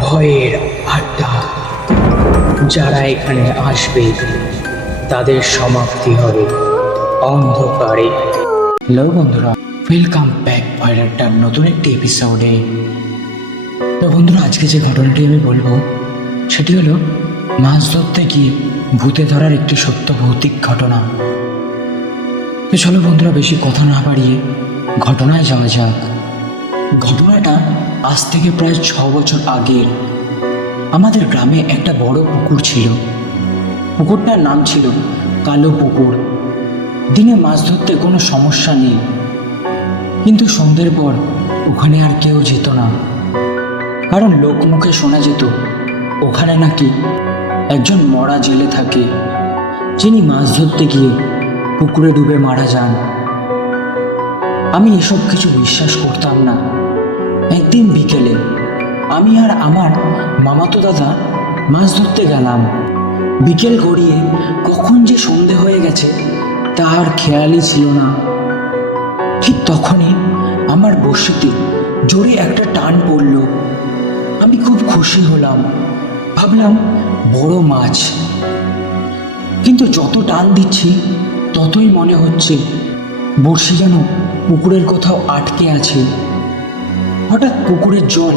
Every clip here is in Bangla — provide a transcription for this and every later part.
ভয়ের আড্ডা। যারা এখানে আসবে তাদের সমাপ্তি হবে অন্ধকারে। হ্যালো বন্ধুরা, ওয়েলকাম ব্যাক ভয়ের নতুন একটি এপিসোডে। তো বন্ধুরা, আজকে যে ঘটনাটি আমি বলবো সেটি হলো মাছ ধরতে গিয়ে ভূতে ধরার একটি সত্য ভৌতিক ঘটনা। তো চলো বন্ধুরা, বেশি কথা না বাড়িয়ে ঘটনায় যাওয়া যাক। ঘটনাটা আজ থেকে প্রায় 6 বছর আগের। আমাদের গ্রামে একটা বড় পুকুর ছিল। পুকুরটার নাম ছিল কালো পুকুর। দিনে মাছ ধরতে কোনো সমস্যা নেই, কিন্তু সন্ধ্যের পর ওখানে আর কেউ যেত না, কারণ লোকমুখে শোনা যেত ওখানে নাকি একজন মরা জেলে থাকে, যিনি মাছ ধরতে গিয়ে পুকুরে ডুবে মারা যান। আমি এসব কিছু বিশ্বাস করতাম না। একদিন বিকেলে আমি আর আমার মামাতো দাদা মাছ ধরতে গেলাম। বিকেল গড়িয়ে কখন যে সন্ধে হয়ে গেছে তার খেয়ালই ছিল না। ঠিক তখনই আমার বড়শিতে জোরে একটা টান পড়ল। আমি খুব খুশি হলাম, ভাবলাম বড় মাছ। কিন্তু যত টান দিচ্ছি ততই মনে হচ্ছে বড়শি যেন পুকুরের কোথাও আটকে আছে। হঠাৎ পুকুরের জল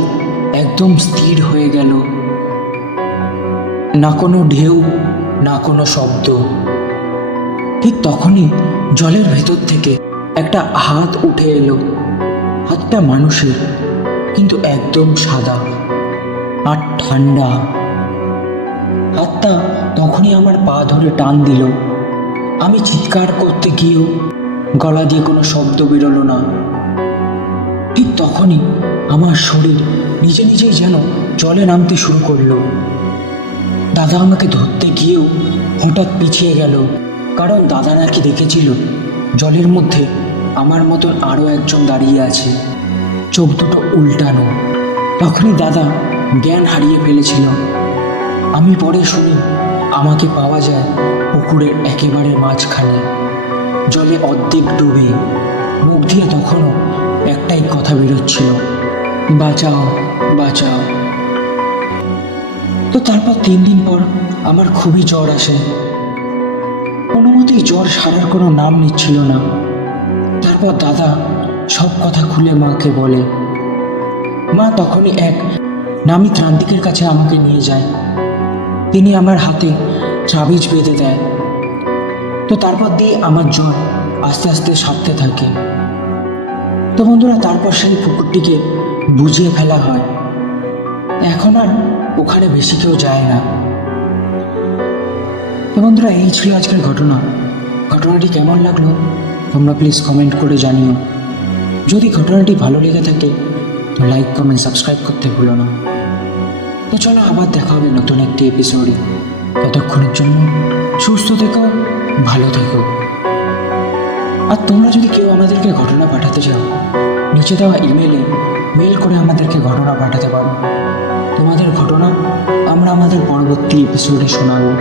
একদম স্থির হয়ে গেল। না কোনো ঢেউ, না কোনো শব্দ। ঠিক তখনই জলের ভেতর থেকে একটা হাত উঠে এলো। হাতটা মানুষের, কিন্তু একদম সাদা আর ঠান্ডা। হাতটা তখনই আমার পা ধরে টান দিল। আমি চিৎকার করতে গিয়েও গলা দিয়ে কোনো শব্দ বেরোলো না। ঠিক তখনই আমার শরীর নিজে নিজেই যেন জলে নামতে শুরু করলো। দাদা আমাকে ধরতে গিয়েও হঠাৎ পিছিয়ে গেল, কারণ দাদা নাকি দেখেছিল জলের মধ্যে আমার মতন আরও একজন দাঁড়িয়ে আছে, চোখ দুটো উল্টানো। তখনই দাদা জ্ঞান হারিয়ে ফেলেছিল। আমি পরে শুনি আমাকে পাওয়া যায় পুকুরের একেবারে মাঝখানে, জলে অর্ধেক ডুবে। মুখ দিয়ে তখনও একটাই কথা বেরোচ্ছিল, বাঁচাও বাঁচাও। তো তারপর 3 দিন পর আমার খুবই জ্বর আসে। কোনো মতেই জ্বর সারার কোনো নাম নিচ্ছিল না। তারপর দাদা সব কথা খুলে মাকে বলে। মা তখনই এক নামী ত্রান্তিকের কাছে আমাকে নিয়ে যায়। তিনি আমার হাতে তাবিজ বেঁধে দেয়। তো তারপর দিয়ে আমার জ্বর আস্তে আস্তে সারতে থাকে। তো বন্ধুরা, তারপর সেই পুকুরটিকে বুঝিয়ে ফেলা হয়। এখন আর ওখানে বেশি কেউ যায় না। তো বন্ধুরা, এই ছিল আজকের ঘটনা। ঘটনাটি কেমন লাগলো তোমরা প্লিজ কমেন্ট করে জানিও। যদি ঘটনাটি ভালো লেগে থাকে তো লাইক, কমেন্ট, সাবস্ক্রাইব করতে ভুলো না। তো চলো, আবার দেখা হবে নতুন একটি এপিসোডে। ততক্ষণের জন্য সুস্থ থেকো, ভালো থেকো। আর তোমরা যদি কেউ আমাদেরকে ঘটনা পাঠাতে চাও, নিচে দেওয়া ইমেলে মেল করে আমাদেরকে ঘটনা পাঠাতে পারো। তোমাদের ঘটনা আমরা আমাদের পরবর্তী এপিসোডে শোনাবো।